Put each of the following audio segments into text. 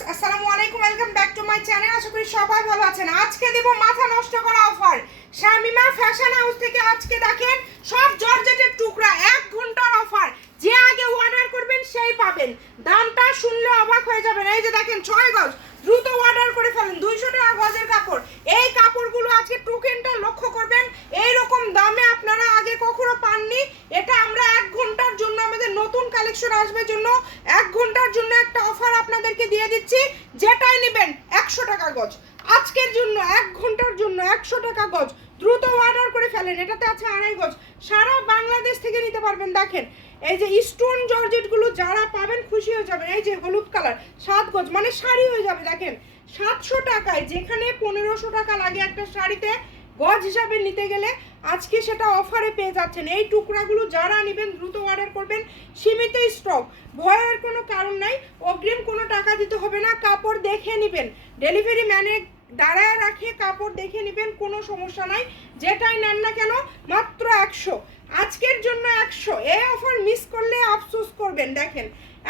Viewers আসসালামু আলাইকুম, welcome back to my channel. আশা করি সবাই ভালো আছেন। আজকে দেব মাথা নষ্ট করা অফার শামিমা ফ্যাশন হাউস থেকে। আজকে দেখেন সব জর্জেটের টুকরা 1 ঘন্টার অফার। যে আগে অর্ডার করবেন সেই পাবেন। দামটা শুনলে অবাক হয়ে যাবেন। এই যে দেখেন 6 গজ, দ্রুত অর্ডার করে ফেলেন। 200 টাকা গজের কাপড়। এই কাপড়গুলো আজকে টোকেনটা লক্ষ্য করবেন, এই রকম দামে আপনারা আগে কখনো পাননি। এটা আমরা 1 ঘন্টার জন্য, আমাদের নতুন কালেকশন আসবে জন্য 1 ঘন্টার জন্য একটা অফার আপনাদেরকে দিয়ে দিচ্ছি। যেটাই নেবেন 100 টাকা গজ। আজকের জন্য 1 ঘন্টার জন্য 100 টাকা গজ। দ্রুত অর্ডার করে ফেলেন। এটাতে আছে 2.5 গজ। সারা বাংলাদেশ থেকে নিতে পারবেন। দেখেন এই যে স্টোন জর্জেটগুলো যারা পাবেন খুশি হয়ে যাবেন। এই যে হলুদ কালার 7 গজ, মানে শাড়ি হয়ে যাবে। দেখেন 700 টাকায়, যেখানে 1500 টাকা লাগে একটা শাড়িতে গজ হিসাবে নিতে গেলে, আজকে সেটা অফারে পেয়ে যাচ্ছেন। এই টুকরাগুলো যারা নেবেন দ্রুত অর্ডার করবেন। সীমিত স্টক, ভয়ের কোনো কারণ নাই। অগ্রিম কোনো টাকা দিতে হবে না। কাপড় দেখে নেবেন, ডেলিভারি ম্যানের দাঁড়ায় রাখে কাপড় দেখে নেবেন, কোনো সমস্যা নাই। যেটাই নেন না কেন মাত্র 100। আজকের জন্য 100। এই অফার মিস করলে আফসোস করবেন। দেখেন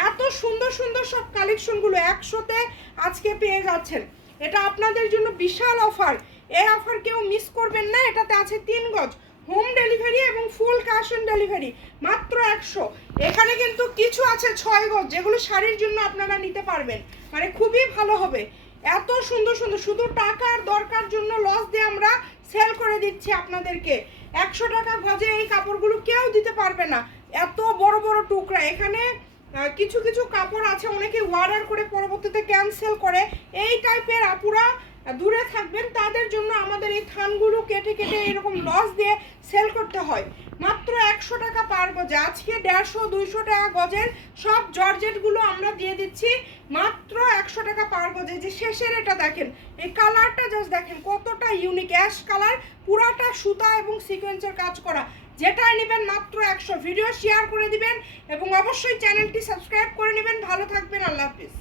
এত সুন্দর সুন্দর সব কালেকশনগুলো 100তে আজকে পেয়ে যাচ্ছেন। এটা আপনাদের জন্য বিশাল অফার। এই অফার কেউ মিস করবেন না। এটাতে আছে 3 গজ, হোম ডেলিভারি এবং ফুল ক্যাশ অন ডেলিভারি, মাত্র 100। এখানে কিন্তু কিছু আছে 6 গজ, যেগুলো শাড়ির জন্য আপনারা নিতে পারবেন, মানে খুবই ভালো হবে। এত সুন্দর সুন্দর, শুধু টাকার দরকার জন্য লস দিয়ে আমরা সেল করে দিচ্ছি আপনাদেরকে। 100 টাকা গজে এই কাপড়গুলো কেউ দিতে পারবে না। এত বড় বড় টুকরা। এখানে কিছু কিছু কাপড় আছে অনেকে অর্ডার করে পরবর্তীতে ক্যান্সেল করে। এই টাইপের আপুরা দূরে থাকবেন, তাদের জন্য আমাদের এই থানগুলো কেটে কেটে এরকম লস দিয়ে সেল করতে হয়। মাত্র 100 টাকা পার গজে। আজকে 150-200 টাকা গজের সব জর্জেটগুলো আমরা দিয়ে দিচ্ছি মাত্র 100 টাকা পার গজে। যে শেষের এটা দেখেন, এই কালারটা জাস্ট দেখেন কতটা ইউনিক, অ্যাশ কালার, পুরাটা সুতা এবং সিকোয়েন্সের কাজ করা। যেটাই নেবেন মাত্র 100। ভিডিও শেয়ার করে দিবেন এবং অবশ্যই চ্যানেলটি সাবস্ক্রাইব করে নেবেন। ভালো থাকবেন, আল্লাহ হাফিজ।